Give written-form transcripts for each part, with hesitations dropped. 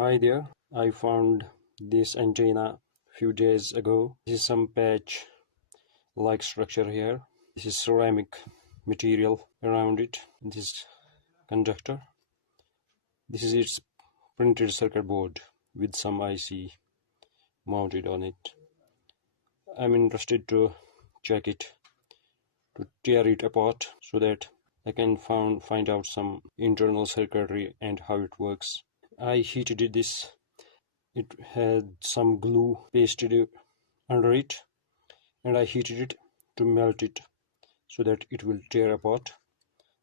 Hi there, I found this antenna few days ago. This is some patch like structure here. This is ceramic material around it. This conductor. This is its printed circuit board with some IC mounted on it. I'm interested to check it, to tear it apart so that I can find out some internal circuitry and how it works. I heated this. It had some glue pasted under it, and I heated it to melt it so that it will tear apart.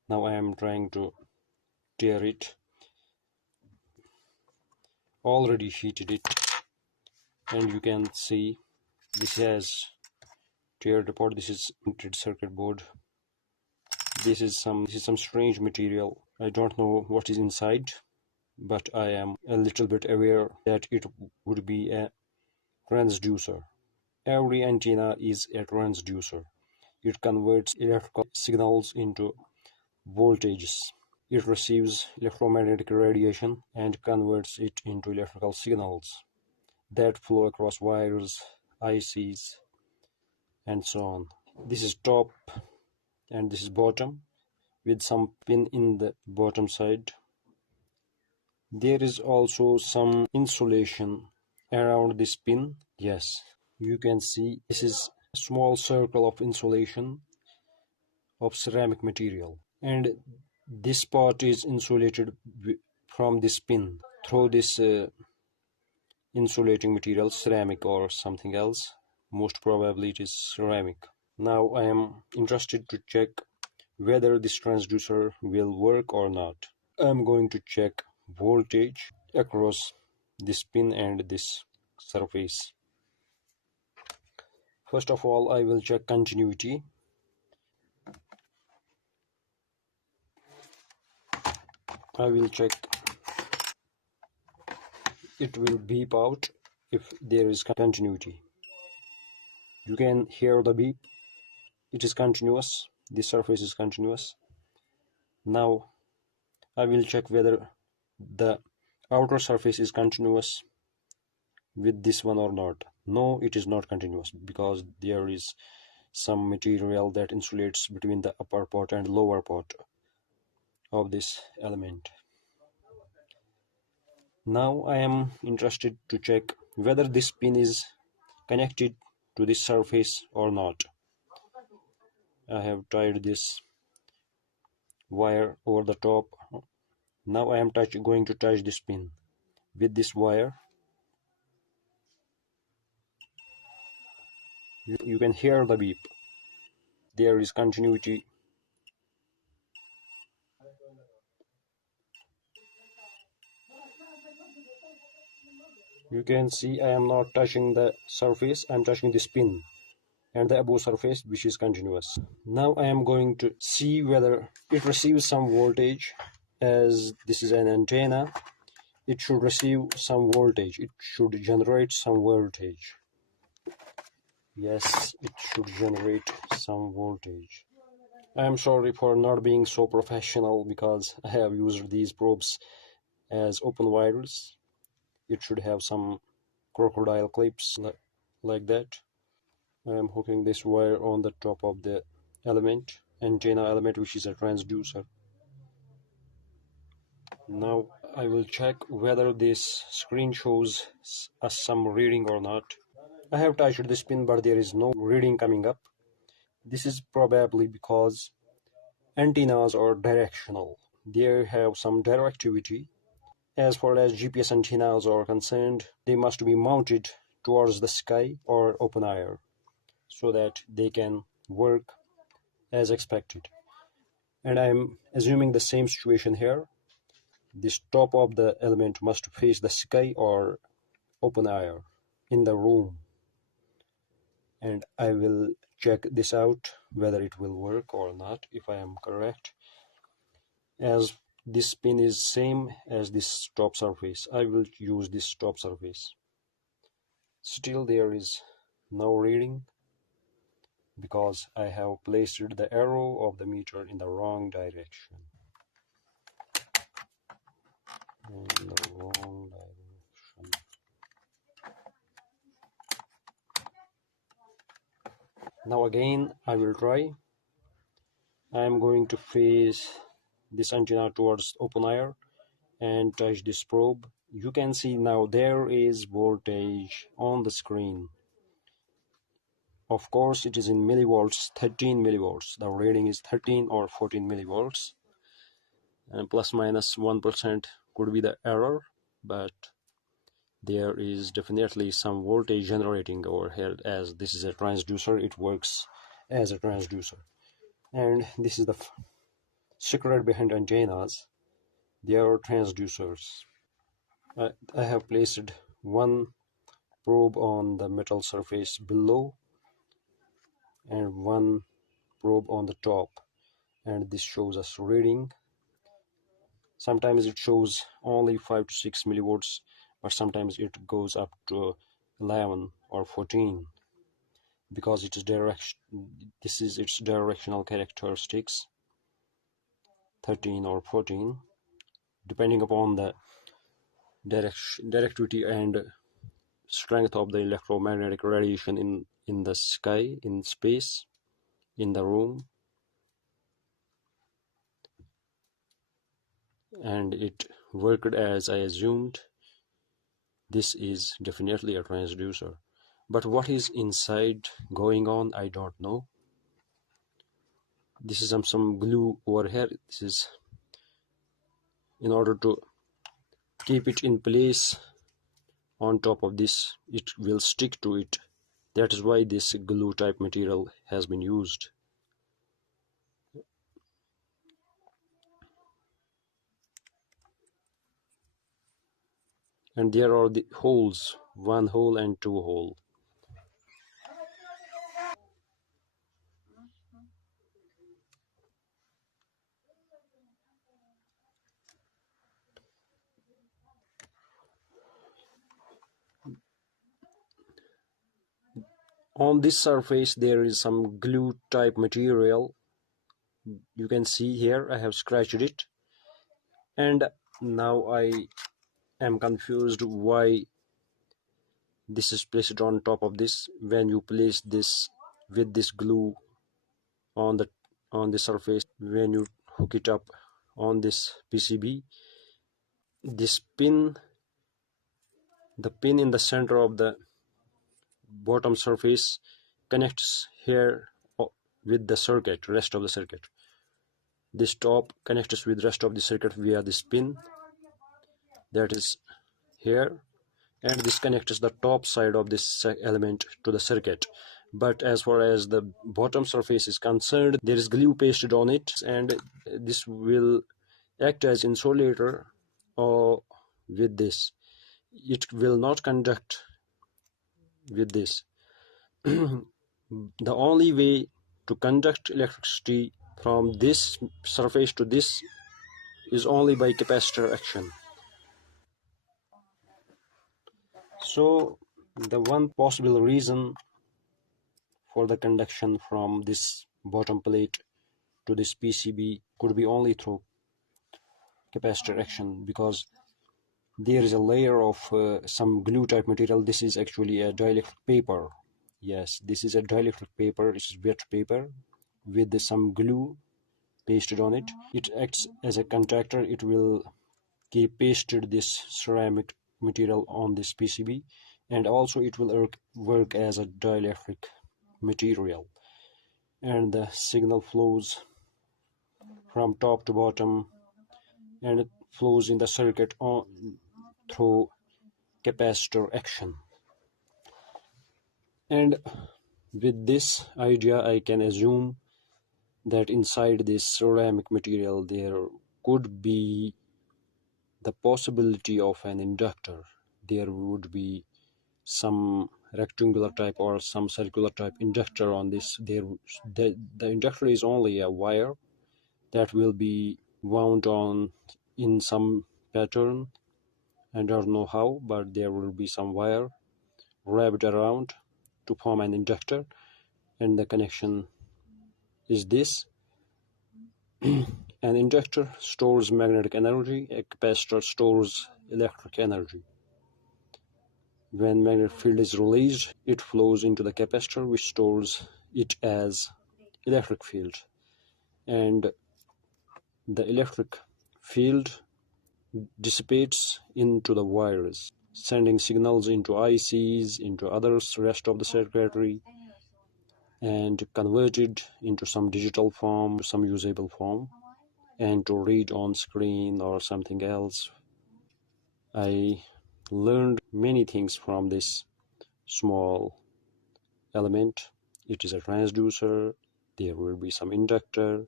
Now I am trying to tear it. Already heated it, and you can see this has teared apart. This is printed circuit board. This is some strange material. I don't know what is inside, but I am a little bit aware that it would be a transducer. Every antenna is a transducer. It converts electrical signals into voltages. It receives electromagnetic radiation and converts it into electrical signals that flow across wires, ICs, and so on. This is top and this is bottom with some pin in the bottom side. There is also some insulation around this pin. Yes, you can see this is a small circle of insulation of ceramic material, and this part is insulated from this pin through this insulating material, ceramic or something else. Most probably it is ceramic. Now I am interested to check whether this transducer will work or not. I'm going to check voltage across this pin and this surface. First of all, I will check continuity. I will check. It will beep out if there is continuity. You can hear the beep. It is continuous. The surface is continuous. Now I will check whether the outer surface is continuous with this one or not. No, it is not continuous because there is some material that insulates between the upper part and lower part of this element. Now I am interested to check whether this pin is connected to this surface or not. I have tied this wire over the top. Now I am going to touch this pin with this wire. You can hear the beep. There is continuity. You can see I am not touching the surface, I am touching this pin and the above surface, which is continuous. Now I am going to see whether it receives some voltage. As this is an antenna, it should receive some voltage. It should generate some voltage. Yes, it should generate some voltage. I am sorry for not being so professional because I have used these probes as open wires. It should have some crocodile clips like that. I am hooking this wire on the top of the antenna element, which is a transducer. Now I will check whether this screen shows us some reading or not. I have touched this pin, but there is no reading coming up. This is probably because antennas are directional. They have some directivity. As far as GPS antennas are concerned, they must be mounted towards the sky or open air so that they can work as expected. And I'm assuming the same situation here. This top of the element must face the sky or open air in the room. And I will check this out whether it will work or not, if I am correct. As this pin is same as this top surface, I will use this top surface. Still there is no reading because I have placed the arrow of the meter in the wrong direction. In the wrong direction. Now again I will try. I am going to face this antenna towards open air and touch this probe. You can see now there is voltage on the screen. Of course it is in millivolts, 13 millivolts. The reading is 13 or 14 millivolts, and plus minus 1% could be the error, but there is definitely some voltage generating over here. As this is a transducer, it works as a transducer. And this is the secret behind antennas. They are transducers. I have placed one probe on the metal surface below and one probe on the top, and this shows us reading. Sometimes it shows only 5 to 6 millivolts, but sometimes it goes up to 11 or 14, because it is this is its directional characteristics, 13 or 14, depending upon the directivity and strength of the electromagnetic radiation in the sky, in space, in the room. And it worked as I assumed. This is definitely a transducer, but what is inside going on, I don't know. This is some glue over here. This is in order to keep it in place. On top of this, it will stick to it. That is why this glue type material has been used. And there are the holes, one hole and two holes. On this surface there is some glue type material. You can see here I have scratched it, and now I am confused why this is placed on top of this. When you place this with this glue on the surface, when you hook it up on this PCB, this pin, the pin in the center of the bottom surface, connects here with the circuit, rest of the circuit. This top connects with rest of the circuit via this pin that is here, and this connects the top side of this element to the circuit. But as far as the bottom surface is concerned, there is glue pasted on it, and this will act as insulator with this. It will not conduct with this. The only way to conduct electricity from this surface to this is only by capacitor action. So the one possible reason for the conduction from this bottom plate to this PCB could be only through capacitor action, because there is a layer of some glue type material. This is actually a dielectric paper. Yes, this is a dielectric paper. It's wet paper with some glue pasted on it. It acts as a contactor. It will keep pasted this ceramic material on this PCB, and also it will work as a dielectric material, and the signal flows from top to bottom, and it flows in the circuit through capacitor action. And with this idea, I can assume that inside this ceramic material there could be the possibility of an inductor. There would be some rectangular type or some circular type inductor on this. The inductor is only a wire that will be wound on in some pattern. I don't know how, but there will be some wire wrapped around to form an inductor, and the connection is this. An inductor stores magnetic energy, a capacitor stores electric energy. When magnetic field is released, it flows into the capacitor, which stores it as electric field, and the electric field dissipates into the wires, sending signals into ICs, into others, rest of the circuitry, and converted into some digital form, some usable form, and to read on screen or something else. I learned many things from this small element. It is a transducer, there will be some inductor,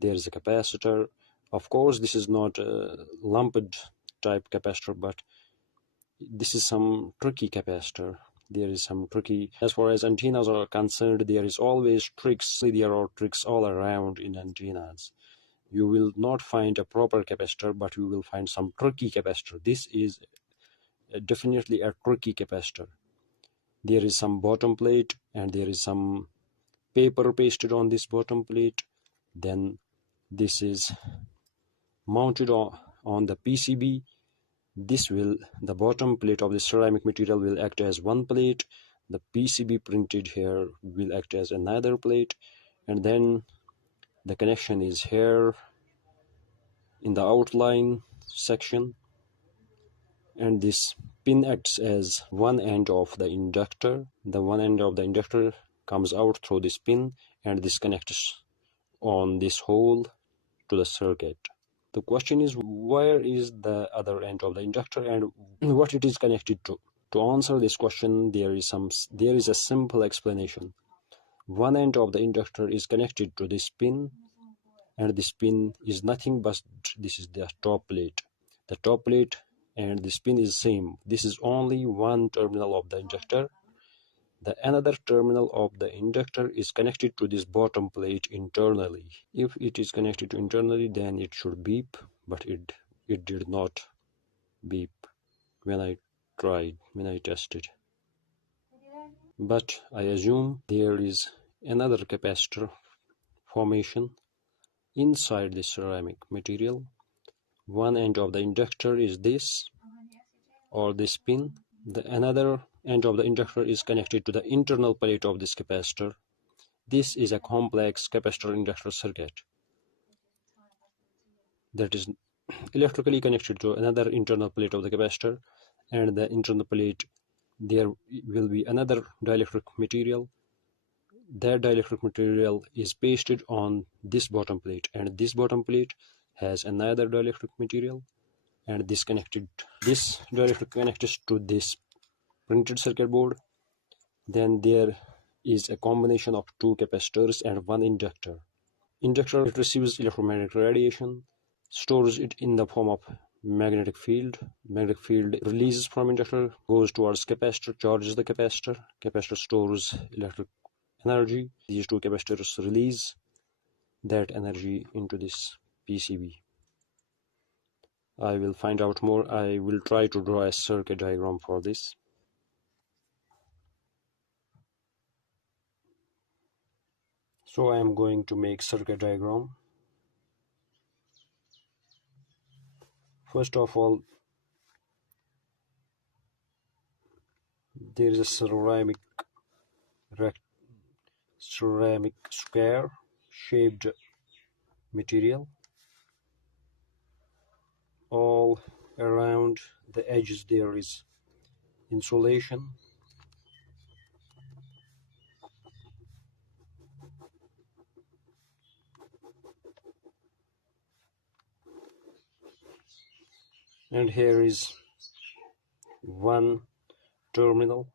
there is a capacitor. Of course, this is not a lumped type capacitor, but this is some tricky capacitor. There is some tricky, as far as antennas are concerned, there is always tricks. There are tricks all around in antennas. You will not find a proper capacitor, but you will find some tricky capacitor. This is definitely a tricky capacitor. There is some bottom plate and there is some paper pasted on this bottom plate. Then this is mounted on the PCB. The bottom plate of the ceramic material will act as one plate. The PCB printed here will act as another plate, and then the connection is here in the outline section, and this pin acts as one end of the inductor. The one end of the inductor comes out through this pin, and this connects on this hole to the circuit. The question is, where is the other end of the inductor and what it is connected to? To answer this question, there is a simple explanation. One end of the inductor is connected to this pin, and this pin is nothing but this is the top plate. The top plate and this pin is same. This is only one terminal of the inductor. The another terminal of the inductor is connected to this bottom plate internally. If it is connected to internally, then it should beep, but it did not beep when I tested. But I assume there is another capacitor formation inside the ceramic material. One end of the inductor is this, or this pin. The another end of the inductor is connected to the internal plate of this capacitor. This is a complex capacitor-inductor circuit that is electrically connected to another internal plate of the capacitor, and the internal plate, there will be another dielectric material. That dielectric material is pasted on this bottom plate, and this bottom plate has another dielectric material, and this dielectric connects to this printed circuit board. Then there is a combination of two capacitors and one inductor. Inductor receives electromagnetic radiation, stores it in the form of magnetic field. Magnetic field releases from inductor, goes towards capacitor, charges the capacitor. Capacitor stores electric energy. These two capacitors release that energy into this PCB. I will find out more. I will try to draw a circuit diagram for this. So I am going to make circuit diagram. First of all, there is a ceramic square shaped material. All around the edges there is insulation. And here is one terminal.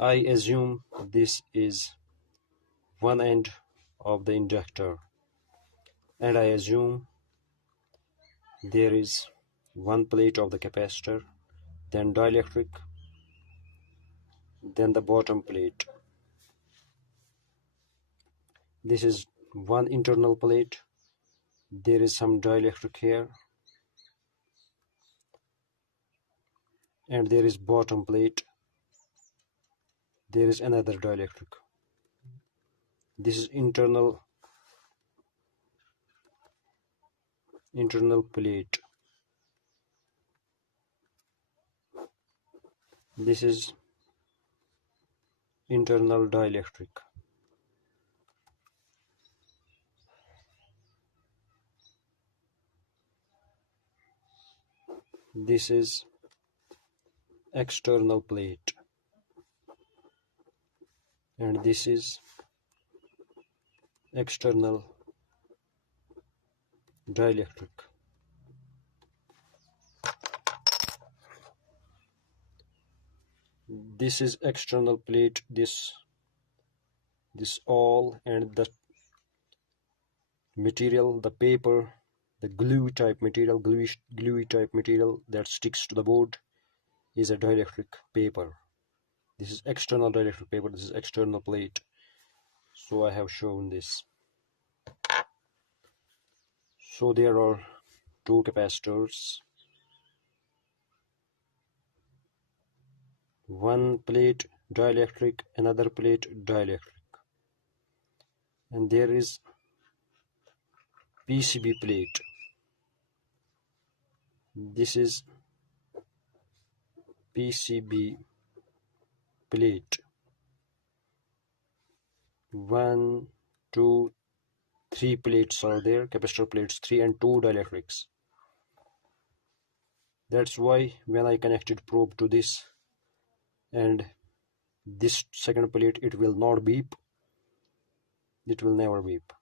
I assume this is one end of the inductor, and I assume there is one plate of the capacitor, then dielectric, then the bottom plate. This is one internal plate. There is some dielectric here, and there is bottom plate. There is another dielectric. This is internal plate. This is internal dielectric. This is external plate, and this is external dielectric. This is external plate, this all, and the material, the paper, the gluey type material that sticks to the board is a dielectric paper. This is external dielectric paper, this is external plate. So I have shown this. So there are two capacitors, one plate dielectric, another plate dielectric, and there is PCB plate. This is PCB plate. 1, 2, 3 plates are there, capacitor plates 3 and 2 dielectrics. That's why when I connected probe to this and this second plate, it will not beep. It will never beep.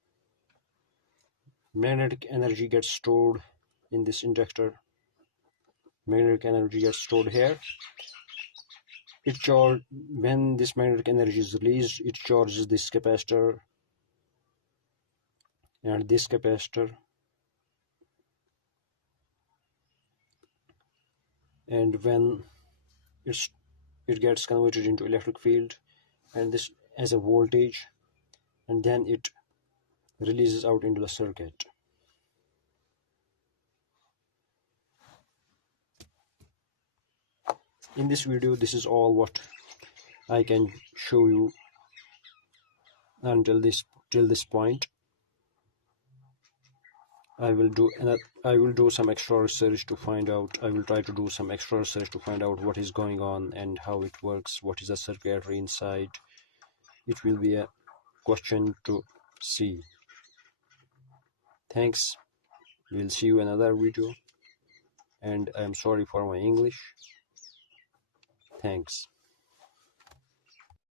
Magnetic energy gets stored in this inductor. Magnetic energy gets stored here. When this magnetic energy is released, it charges this capacitor and this capacitor, and when it gets converted into electric field, and this as a voltage, and then it releases out into the circuit. In this video, this is all what I can show you until this point. I will do some extra research to find out. I will try to do some extra research to find out what is going on and how it works, what is the circuitry inside. It will be a question to see. Thanks. We'll see you in another video, and I'm sorry for my English. Thanks.